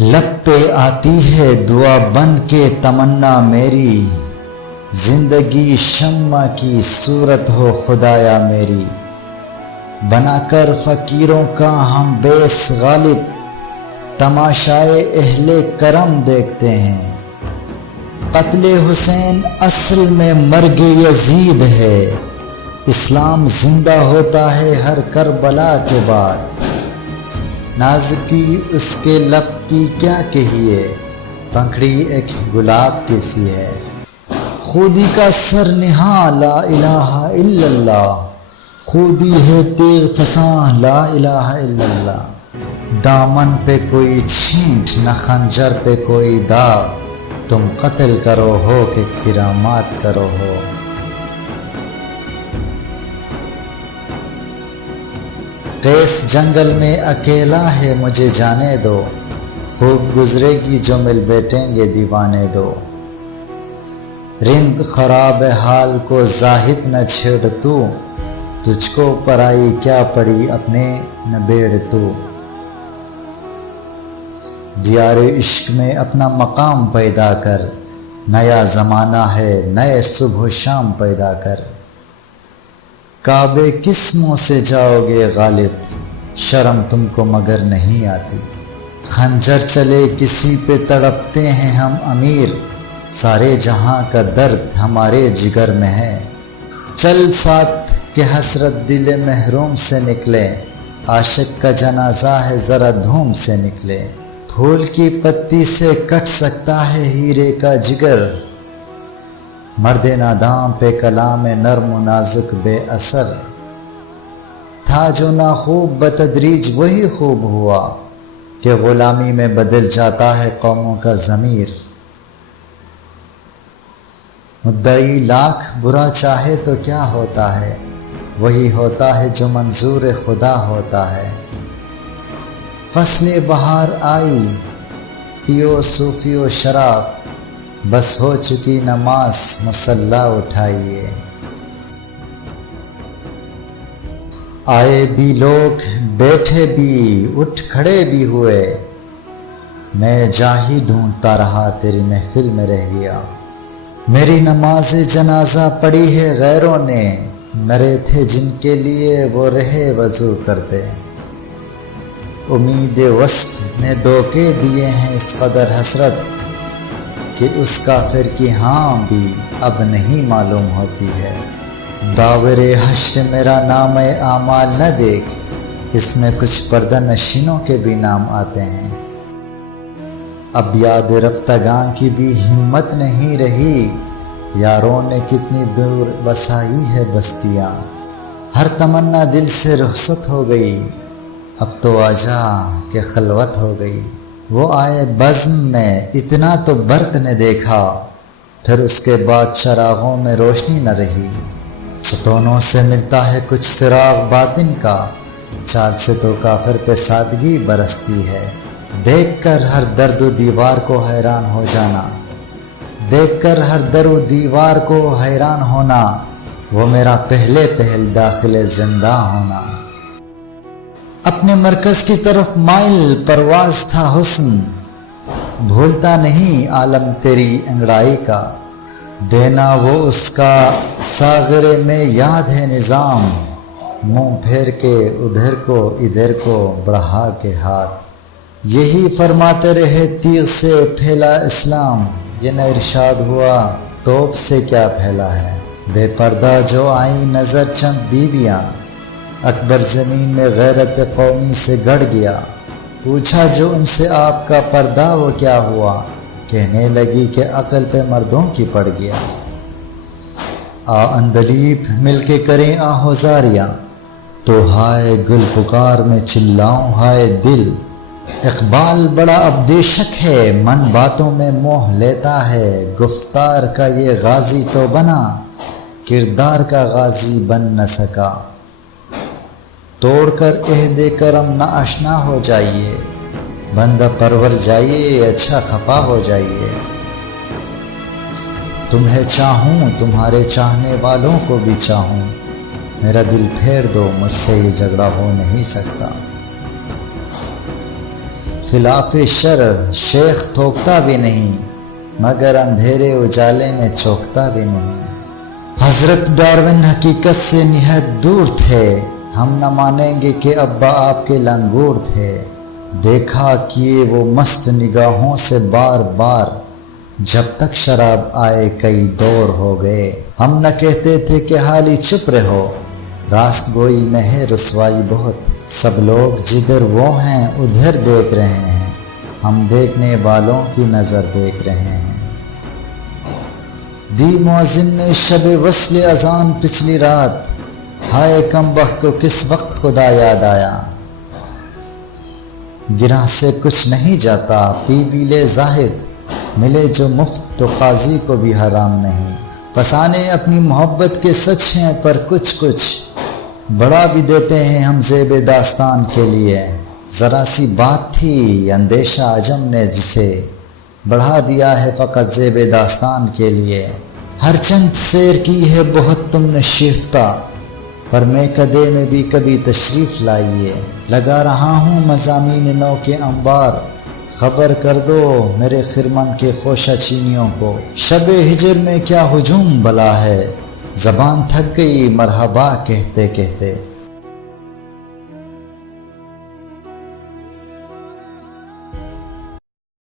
لب پہ آتی ہے دعا بن کے تمنا میری، زندگی شمع کی صورت ہو خدایا میری، بنا کر فقیروں کا ہم بیس غالب، تماشائے اہل کرم دیکھتے ہیں۔ قتل حسین اصل میں مرگ یزید ہے، اسلام زندہ ہوتا ہے ہر کربلا کے بعد۔ نازکی اس کے لب کی کیا کہیے، پنکھڑی ایک گلاب کی سی ہے۔ خودی کا سر نہاں لا الہ الا اللہ، خودی ہے تیغ فساں لا الہ الا اللہ۔ دامن پہ کوئی چھینٹ نہ خنجر پہ کوئی داغ، تم قتل کرو ہو کہ کرامات کرو ہو۔ قیس جنگل میں اکیلا ہے مجھے جانے دو، خوب گزرے گی جو مل بیٹھیں گے دیوانے دو۔ رند خراب حال کو زاہد نہ چھیڑ تو، تجھ کو پرائی کیا پڑی اپنے نبیڑ تو۔ دیار عشق میں اپنا مقام پیدا کر، نیا زمانہ ہے نئے صبح و شام پیدا کر۔ کعبے کس منہ سے جاؤ گے غالب، شرم تم کو مگر نہیں آتی۔ خنجر چلے کسی پہ تڑپتے ہیں ہم امیر، سارے جہاں کا درد ہمارے جگر میں ہے۔ چل ساتھ کہ حسرت دل محروم سے نکلے، عاشق کا جنازہ ہے ذرا دھوم سے نکلے۔ پھول کی پتی سے کٹ سکتا ہے ہیرے کا جگر، مرد ناداں پہ کلام نرم و نازک بے اثر۔ تھا جو ناخوب بتدریج وہی خوب ہوا، کہ غلامی میں بدل جاتا ہے قوموں کا ضمیر۔ مدعی لاکھ برا چاہے تو کیا ہوتا ہے، وہی ہوتا ہے جو منظور خدا ہوتا ہے۔ فصل بہار آئی پیو صوفیو شراب، بس ہو چکی نماز مصلی اٹھائیے۔ آئے بھی لوگ بیٹھے بھی اٹھ کھڑے بھی ہوئے، میں جا ہی ڈھونڈتا رہا تیری محفل میں رہ گیا۔ میری نماز جنازہ پڑھی ہے غیروں نے، مرے تھے جن کے لیے وہ رہے وضو کرتے۔ امید وصل نے دھوکے دیے ہیں اس قدر حسرت، کہ اس کافر کی ہاں بھی اب نہیں معلوم ہوتی ہے۔ داور حشر میرا نام اعمال نہ دیکھ، اس میں کچھ پردہ نشینوں کے بھی نام آتے ہیں۔ اب یاد رفتگاں کی بھی ہمت نہیں رہی، یاروں نے کتنی دور بسائی ہے بستیاں۔ ہر تمنا دل سے رخصت ہو گئی، اب تو آجا کہ خلوت ہو گئی۔ وہ آئے بزم میں اتنا تو برق نے دیکھا، پھر اس کے بعد چراغوں میں روشنی نہ رہی۔ ستونوں سے ملتا ہے کچھ چراغ باطن کا، چال سے تو کافر پہ سادگی برستی ہے۔ دیکھ کر ہر درد و دیوار کو حیران ہو جانا، دیکھ کر ہر در و دیوار کو حیران ہونا، وہ میرا پہلے پہل داخل زندہ ہونا۔ اپنے مرکز کی طرف مائل پرواز تھا حسن، بھولتا نہیں عالم تیری انگڑائی کا۔ دینا وہ اس کا ساغرے میں یاد ہے نظام، منہ پھیر کے ادھر کو ادھر کو بڑھا کے ہاتھ۔ یہی فرماتے رہے تیغ سے پھیلا اسلام، یہ نہ ارشاد ہوا توپ سے کیا پھیلا ہے۔ بے پردہ جو آئیں نظر چند بیویاں، اکبر زمین میں غیرت قومی سے گڑ گیا۔ پوچھا جو ان سے آپ کا پردہ وہ کیا ہوا، کہنے لگی کہ عقل پہ مردوں کی پڑ گیا۔ آ اندلیب مل کے کریں آہوزاریاں، تو ہائے گل پکار میں چلاؤں ہائے دل۔ اقبال بڑا ابدیشک ہے، من باتوں میں موہ لیتا ہے۔ گفتار کا یہ غازی تو بنا، کردار کا غازی بن نہ سکا۔ توڑ کر عہد کرم نہ آشنا ہو جائیے، بندہ پرور جائیے اچھا خفا ہو جائیے۔ تمہیں چاہوں تمہارے چاہنے والوں کو بھی چاہوں، میرا دل پھیر دو مجھ سے یہ جھگڑا ہو نہیں سکتا۔ خلاف شر شیخ تھوکتا بھی نہیں، مگر اندھیرے اجالے میں چوکتا بھی نہیں۔ حضرت ڈارون حقیقت سے نہایت دور تھے، ہم نہ مانیں گے کہ ابا آپ کے لنگور تھے۔ دیکھا کیے وہ مست نگاہوں سے بار بار، جب تک شراب آئے کئی دور ہو گئے۔ ہم نہ کہتے تھے کہ حالی چپ رہو، راست گوئی میں ہے رسوائی بہت۔ سب لوگ جدھر وہ ہیں ادھر دیکھ رہے ہیں، ہم دیکھنے والوں کی نظر دیکھ رہے ہیں۔ دی مؤذن نے شب وصل اذان پچھلی رات، ہائے کم وقت کو کس وقت خدا یاد آیا۔ گرہ سے کچھ نہیں جاتا، پی بھی لے زاہد، ملے جو مفت تو قاضی کو بھی حرام نہیں۔ فسانے اپنی محبت کے سچ ہیں، پر کچھ بڑھا بھی دیتے ہیں ہم زیب داستان کے لیے۔ ذرا سی بات تھی اندیشہ عجم نے جسے بڑھا دیا ہے فقط زیب داستان کے لیے۔ ہر چند سیر کی ہے بہت تم نے شیفتہ، پر میں کدے میں بھی کبھی تشریف لائیے۔ لگا رہا ہوں مضامین نو کے انبار، خبر کر دو میرے خرمن کے خوشہ چینیوں کو۔ شب ہجر میں کیا ہجوم بلا ہے، زبان تھک گئی مرحبا کہتے کہتے۔